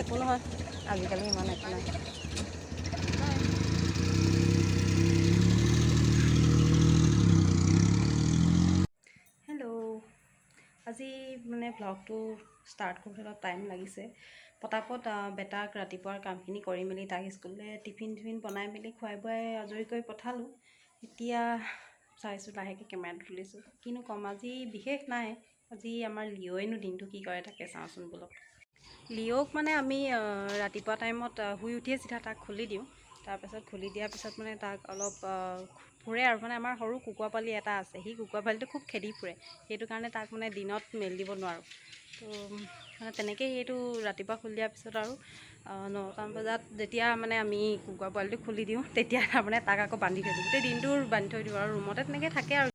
একো নহয় আজিকালি ইমান একো নাই। হেল্ল', আজি মানে ভ্লগটো ষ্টাৰ্ট কৰোঁতে অলপ টাইম লাগিছে। পটাপট বেটাক ৰাতিপুৱাৰ কামখিনি কৰি মেলি তাক স্কুললৈ টিফিন বনাই মেলি খুৱাই বুৱাই আজৰি কৰি পঠালোঁ। এতিয়া চাইছোঁ লাহেকৈ কেমেৰাটো তুলিছোঁ। কিনো ক'ম, আজি বিশেষ নাই। আজি আমাৰ লিঅ'ইনো দিনটো কি কৰে তাকে চাওঁচোন ব'লক। লিঅ'ক মানে আমি ৰাতিপুৱা টাইমত শুই উঠিয়ে চিধা তাক খুলি দিওঁ। তাৰপাছত খুলি দিয়াৰ পিছত মানে তাক অলপ ফুৰে আৰু মানে আমাৰ সৰু কুকুৰা পোৱালি এটা আছে, সি কুকুৰা পোৱালিটো খুব খেদি ফুৰে। সেইটো কাৰণে তাক মানে দিনত মেলি দিব নোৱাৰোঁ। তো মানে তেনেকৈয়ে সেইটো ৰাতিপুৱা খুলি দিয়াৰ পিছত আৰু 9টা বজাত যেতিয়া মানে আমি কুকুৰা পোৱালিটো খুলি দিওঁ, তেতিয়া তাৰমানে তাক আকৌ বান্ধি থৈ দিওঁ। গোটেই দিনটো বান্ধি থৈ দিওঁ আৰু ৰুমতে তেনেকৈ থাকে আৰু।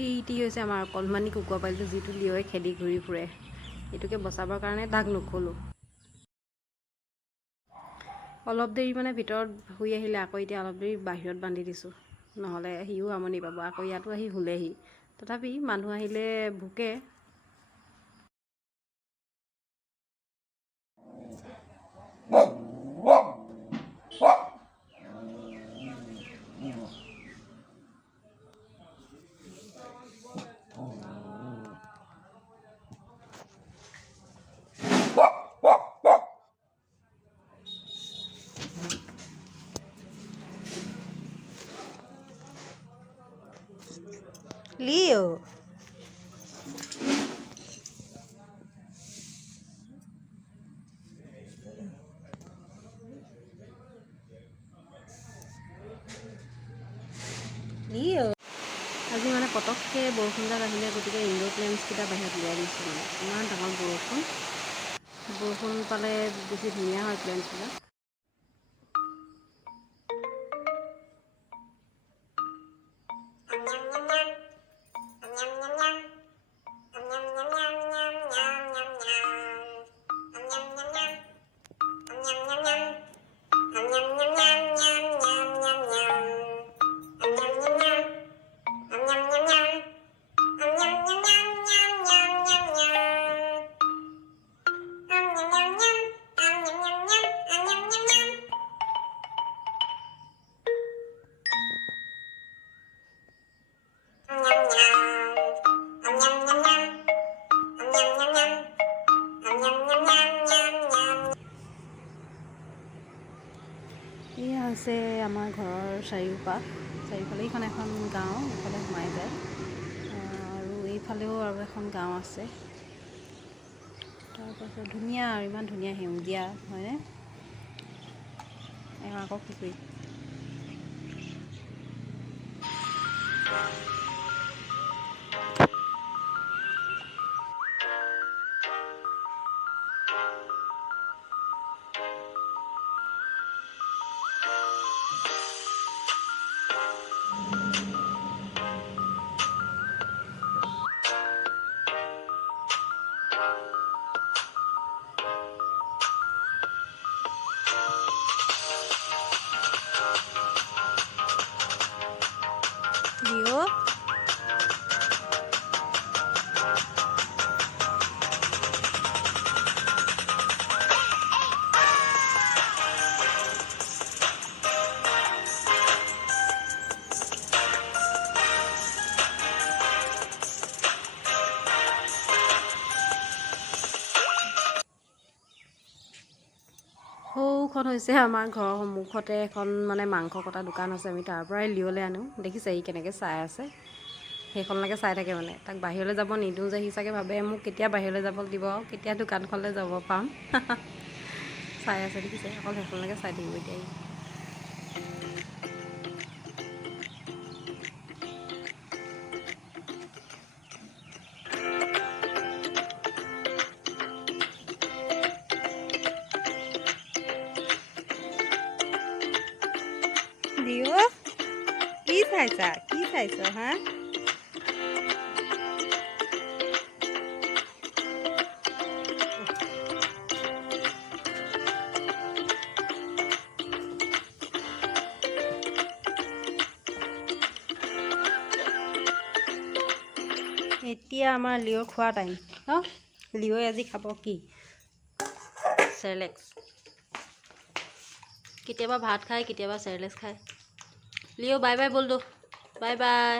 এইটি হৈছে আমাৰ অকণমানি কুকুৰা পোৱালিটো, যিটো লিঅ'ই খেদি ঘূৰি ফুৰে। এইটোকে বচাবৰ কাৰণে তাক নুখোলোঁ। অলপ দেৰি মানে ভিতৰত শুই আহিলে, আকৌ এতিয়া অলপ দেৰি বাহিৰত বান্ধি দিছোঁ। নহ'লে সিও আমনি পাব। আকৌ ইয়াতো আহি শুলেহি। তথাপি মানুহ আহিলে ভুকে। লিঅ' আজি মানে পটককৈ বৰষুণজাক আহিলে, গতিকে ইনডোৰ প্লেণ্টছকেইটা বাহিৰত উলিয়াই দিছোঁ। মানে ইমান ডাঙৰ বৰষুণ পালে বেছি ধুনীয়া হয় প্লেণ্টছবিলাক। এয়া হৈছে আমাৰ ঘৰৰ চাৰিওফালে এইখন এখন গাঁও, ইফালে সোমাই যায় আৰু এইফালেও আৰু এখন গাঁও আছে। তাৰপাছত ধুনীয়া আৰু ইমান ধুনীয়া সেউজীয়া, হয়নে? আকৌ পুখুৰী। লিঅ' লিঅ'খন হৈছে আমাৰ ঘৰৰ সন্মুখতে এখন মানে মাংস কটা দোকান আছে, আমি তাৰ পৰাই লিঅ'লৈ আনো। দেখিছে সি কেনেকৈ চাই আছে, সেইখনলৈকে চাই থাকে মানে। তাক বাহিৰলৈ যাব নিদিওঁ যে, সি চাগে ভাবে মোক কেতিয়া বাহিৰলৈ যাব দিব, কেতিয়া দোকানখনলৈ যাব পাম। চাই আছে দেখিছে, অকল সেইখনলৈকে চাই থাকিব এতিয়া সি। লিঅ' কি চাইছ হা? এতিয়া আমাৰ লিঅ'ৰ খোৱা টাইম ন। লিঅ'ই আজি খাব কি? চেৰেলেক্স। কেতিয়াবা ভাত খায়, কেতিয়াবা চেৰেলেক্স খায়। লিঅ' বাই বাই বল দো, বাই বাই।